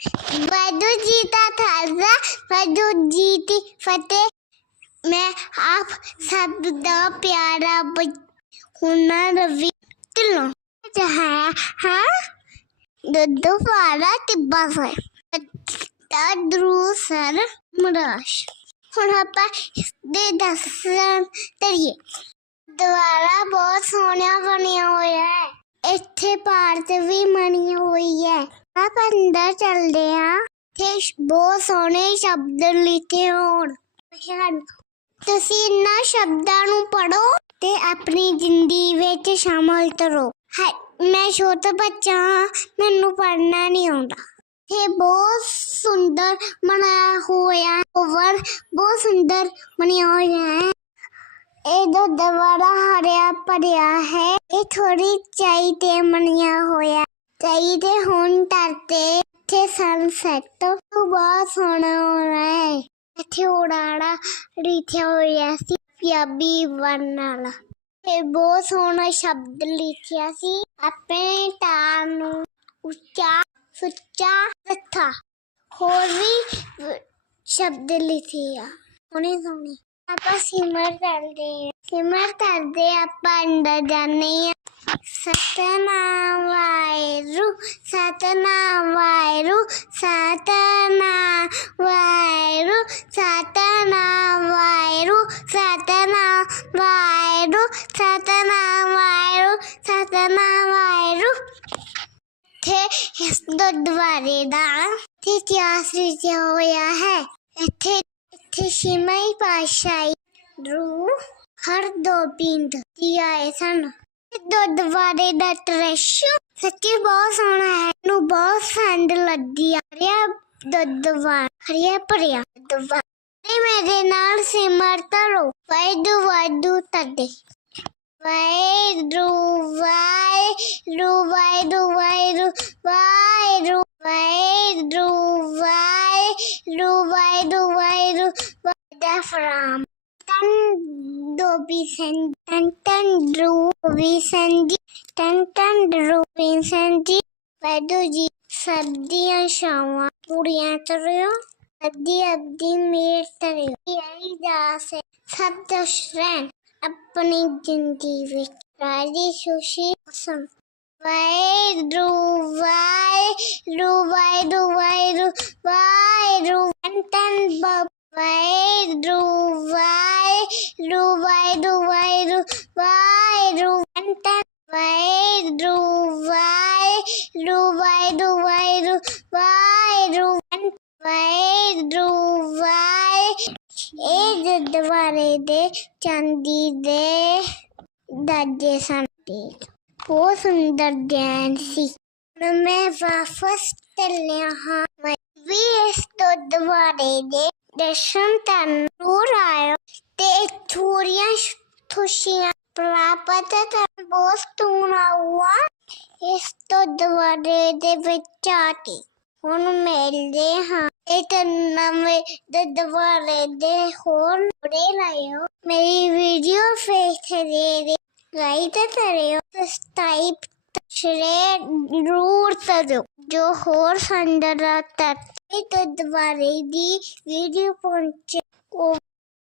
मधु जीता था। मधु जीती फते मैं आप सब प्यारा होना रवि ढिल्लो है हाँ? दुद्धू पारा टिब्बा सर ਦਰੂ ਸਰ ਮਰਾਸ਼ ਹੁਣ ਆਪਾਂ ਇਸ ਦੇ ਤਰੀਏ ਦੁਆਰਾ ਬਹੁਤ ਸੋਹਣਾ ਬਣਿਆ ਹੋਇਆ ਹੈ ਇੱਥੇ ਭਾਰਤ ਵੀ ਬਣੀ ਹੋਈ ਹੈ। ਆਪਾਂ ਅੰਦਰ ਚੱਲਦੇ ਆ ਤੇ ਬਹੁਤ ਸੋਹਣੇ ਸ਼ਬਦ ਲਿਖੇ ਹੋਣ। ਹਨ ਤੁਸੀਂ ਇਹਨਾਂ ਸ਼ਬਦਾਂ ਨੂੰ ਪੜੋ ਤੇ ਆਪਣੀ ਜ਼ਿੰਦਗੀ ਵਿੱਚ ਸ਼ਾਮਲ ਕਰੋ ਹੈ ਮੈਂ ਛੋਟਾ ਬੱਚਾ ਹਾਂ, ਮੈਨੂੰ ਪੜ੍ਹਨਾ ਨਹੀਂ ਆਉਂਦਾ। ਤੇ ਬਹੁਤ ਸੁੰਦਰ ਬਣਾਇਆ ਹੋਇਆ ਓਵਰ ਬਹੁਤ ਸੁੰਦਰ ਬਣਿਆ ਹੋਇਆ ਹੈ। ਇਹ ਜੋ ਦਵਾਰਾ ਹਰਿਆ ਭਰਿਆ ਹੈ, ਇਹ ਥੋੜੀ ਚਾਈ ਤੇ ਬਣਿਆ ਹੋਇਆ। ਚਾਈ ਦੇ ਹੁਣ ਤਰਤੇ ਇੱਥੇ ਸਨਸੈਟ ਬਹੁਤ ਸੋਹਣਾ ਹੋ ਰਿਹਾ ਹੈ। ਇੱਥੇ ਉਡਾੜਾ ਲਿਖਿਆ ਹੋਇਆ ਸੀ, ਪੰਜਾਬੀ ਵਰਨ ਵਾਲਾ ਤੇ ਬਹੁਤ ਸੋਹਣਾ ਸ਼ਬਦ ਲਿਖਿਆ ਸੀ ਆਪਣੇ ਤਾਰ ਨੂੰ ਉੱਚਾ ਸੁੱਚਾ ਰੱਖਾ। ਹੋਰ ਵੀ ਸ਼ਬਦ ਲਿਖਿਆ ਆ। ਸੋਹਣੇ पापा सिमर डाल दे। सिमर डाल दे आपा अंदर जाने सतनाम वायरु सतना वायरु सतना वायरु सतना वायरु सतनाम वायरु सतनाम वायरु सतनाम वायरु थे दो। दा थे क्या सृज होया है। थे शिमई पाशाई ध्रुव हर दो बिंद दिया सन ਗੁਰਦੁਆਰੇ ਦਾ ਦ੍ਰਿਸ਼ ਸੱਚੀ ਬਹੁਤ ਸੋਹਣਾ ਹੈ ਨੂੰ ਬਹੁਤ ਸੰਦ ਲੱਗੀ ਆ ਰਿਹਾ ਦੁੱਧਵਾਰ ਹਰੀਆ ਭਰਿਆ ਦੁੱਧਵਾਰ ਤੇ ਮੇਰੇ ਨਾਲ ਸਿਮਰ ਤਰੋ ਵਾਇਦੂ ਵਾਇਦੂ ਤੱਦੇ ਵਾਇ ਰੂਵਾਇ ਰੂਵਾਇ ਰੂਵਾਇ ਰੂਵਾਇ ਰੂਵਾਇ ਰੂਵਾਇ ਰੂ saffron. Tan Robinson, Tan Tan Robinson, Tan Tan Robinson, वैदु जी सब्ज़ियाँ शावा पूड़ियाँ तरियो अद्दी अद्दी मेर तरियो यही दास है सब दशरन अपनी ज़िंदगी विच राज़ी सुशी कसम वाय रुवाय रुवाय रुवाय रुवाय रुवाय रुवाय ਵਾਹਿਗੁਰੂ ਵਾਹਿਗੁਰੂ ਵਾਹਿਗੁਰੂ ਵਾਹਿਗੁਰੂ ਵਾਹਿਗੁਰੂ ਅੰਤਨ ਬਬ ਵਾਹਿਗੁਰੂ ਵਾਹਿਗੁਰੂ ਵਾਹਿਗੁਰੂ ਵਾਹਿਗੁਰੂ ਵਾਹਿਗੁਰੂ ਅੰਤਨ ਵਾਹਿਗੁਰੂ ਵਾਹਿਗੁਰੂ ਵਾਹਿਗੁਰੂ ਵਾਹਿਗੁਰੂ ਵਾਹਿਗੁਰੂ ਅੰਤ- ਵਾਹਿਗੁਰੂ ਵਾਹਿ ਇਹ ਗੁਰਦੁਆਰੇ ਦੇ ਚਾਂਦੀ ਦੇ ਦਾਜੇ ਸਨ ਤੇ ਬਹੁਤ ਸੁੰਦਰ ਗਿਆਨ ਸੀ ਹੁਣ ਮੈਂ ਵਾਪਸ ਚੱਲਿਆ ਹਾਂ ਮੈਂ ਵੀ ਇਸ ਗੁਰਦੁਆਰੇ ਦੇ ਦਰਸ਼ਨ ਕਰਨ ਜ਼ਰੂਰ ਆਇਓ ਤੇ ਥੋੜੀਆਂ ਖੁਸ਼ੀਆਂ ਪ੍ਰਾਪਤ ਕਰਨ ਬਹੁਤ ਟੂਣਾ ਹੁਆ ਇਸ ਗੁਰਦੁਆਰੇ ਦੇ ਵਿੱਚ ਆ ਕੇ ਹੁਣ ਮਿਲਦੇ ਹਾਂ। ਇੱਕ ਨਵੇਂ ਗੁਰਦੁਆਰੇ ਦੇ ਹੋਰ ਨੋੜੇ ਲਾਇਓ। ਮੇਰੀ ਵੀਡੀਓ ਵੇਖਦੇ ਦੇ ਲਾਈਕ ਕਰਿਓ ਸਬਸਕ੍ਰਾਈਬ ਸ਼ੇਅਰ ਜ਼ਰੂਰ ਕਰੋ ਜੋ ਹੋਰ ਸੰਦਰਾ ਤੱਕ द्वारे दी व्हिडिओ